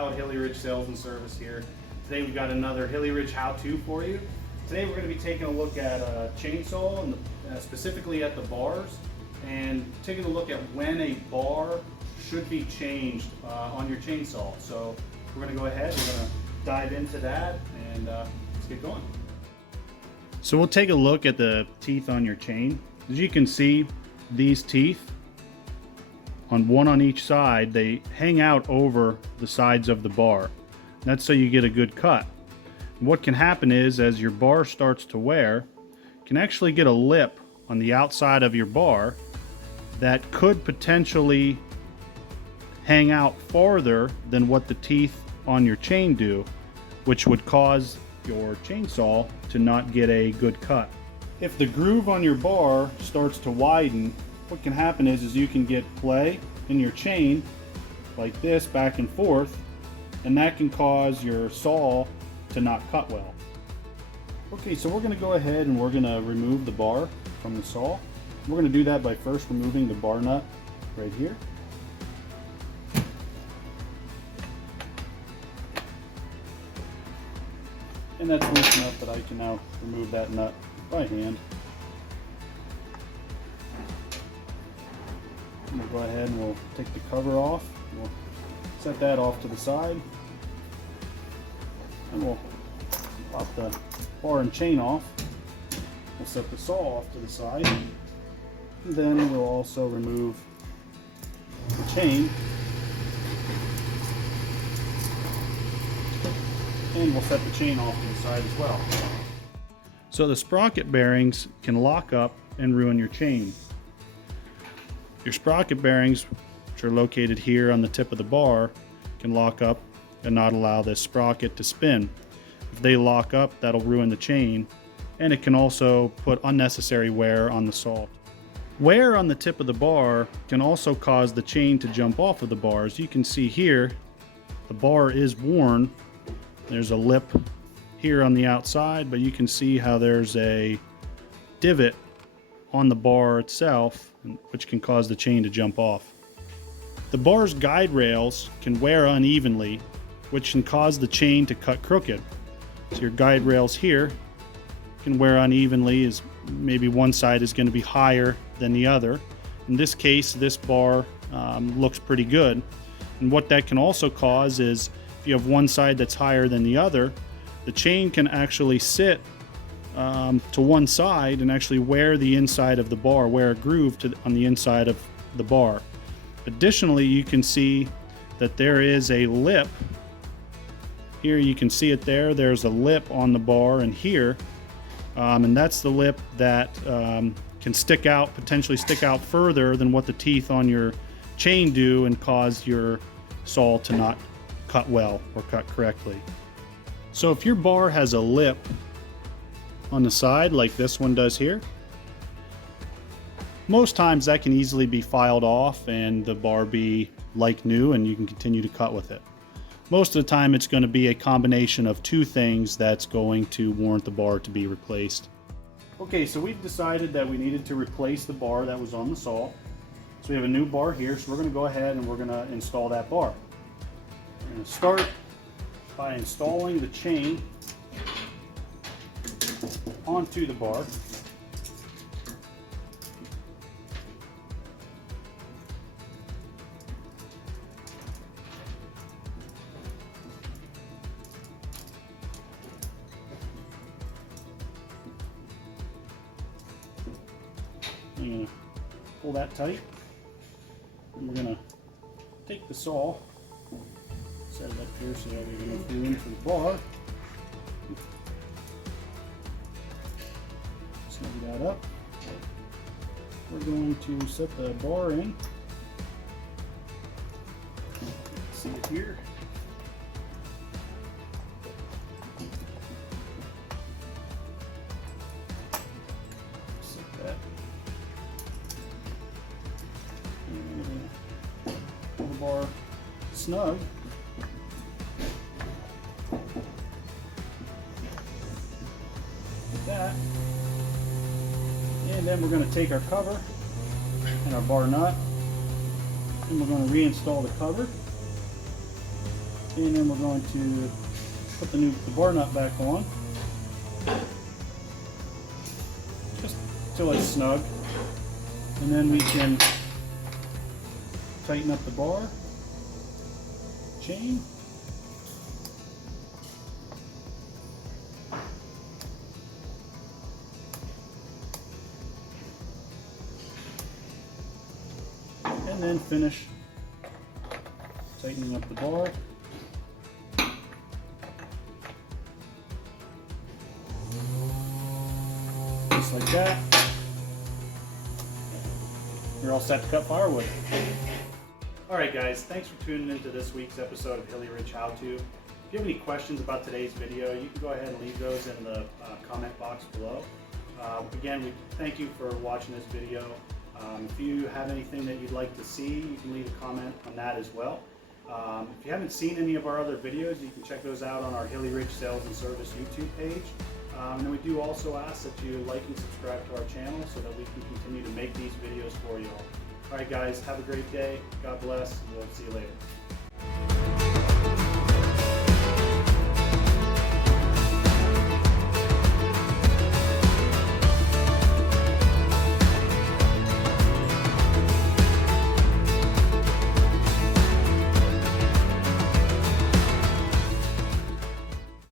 Kyle at Hilly Ridge Sales and Service here. Today we've got another Hilly Ridge how-to for you. Today we're going to be taking a look at a chainsaw, and specifically at the bars, and taking a look at when a bar should be changed on your chainsaw. So we're going to go ahead, we're going to dive into that, and let's get going. So we'll take a look at the teeth on your chain. As you can see, these teeth, one on each side, they hang out over the sides of the bar. That's so you get a good cut. What can happen is, as your bar starts to wear, you can actually get a lip on the outside of your bar that could potentially hang out farther than what the teeth on your chain do, which would cause your chainsaw to not get a good cut. If the groove on your bar starts to widen, what can happen is you can get play in your chain like this back and forth, and that can cause your saw to not cut well. Okay, so we're going to go ahead and we're going to remove the bar from the saw. We're going to do that by first removing the bar nut right here. And that's loose enough that I can now remove that nut by hand. And we'll go ahead and we'll take the cover off. We'll set that off to the side. And we'll pop the bar and chain off. We'll set the saw off to the side. And then we'll also remove the chain. And we'll set the chain off to the side as well. So the sprocket bearings can lock up and ruin your chain. Your sprocket bearings, which are located here on the tip of the bar, can lock up and not allow this sprocket to spin. If they lock up, that'll ruin the chain, and it can also put unnecessary wear on the saw. Wear on the tip of the bar can also cause the chain to jump off of the bar. As you can see here, the bar is worn. There's a lip here on the outside, but you can see how there's a divot on the bar itself, which can cause the chain to jump off. The bar's guide rails can wear unevenly, which can cause the chain to cut crooked. So your guide rails here can wear unevenly, as maybe one side is going to be higher than the other. In this case, this bar looks pretty good. And what that can also cause is, if you have one side that's higher than the other, the chain can actually sit to one side and actually wear the inside of the bar, wear a groove on the inside of the bar. Additionally, you can see that there is a lip. Here you can see it there. There's a lip on the bar and here. And that's the lip that can stick out, potentially stick out further than what the teeth on your chain do, and cause your saw to not cut well or cut correctly. So if your bar has a lip on the side like this one does here, most times that can easily be filed off and the bar be like new and you can continue to cut with it. Most of the time it's going to be a combination of two things that's going to warrant the bar to be replaced. Okay, so we've decided that we needed to replace the bar that was on the saw. So we have a new bar here, so we're going to go ahead and we're going to install that bar. We're going to start by installing the chain onto the bar. I'm going to pull that tight, and we're going to take the saw, set it up here so that we have enough room for the bar. Snug that up. We're going to set the bar in. See it here. Set that. And pull the bar snug. Like that. And then we're going to take our cover and our bar nut, and we're going to reinstall the cover. And then we're going to put the bar nut back on, just till it's snug, and then we can tighten up the bar, chain, and then finish tightening up the bar. Just like that. You're all set to cut firewood. Alright guys, thanks for tuning into this week's episode of Hilly Ridge How To. If you have any questions about today's video, you can go ahead and leave those in the comment box below. Again, we thank you for watching this video. If you have anything that you'd like to see, you can leave a comment on that as well. If you haven't seen any of our other videos, you can check those out on our Hilly Ridge Sales and Service YouTube page. And then we do also ask that you like and subscribe to our channel so that we can continue to make these videos for you all. Alright guys, have a great day. God bless, and we'll see you later.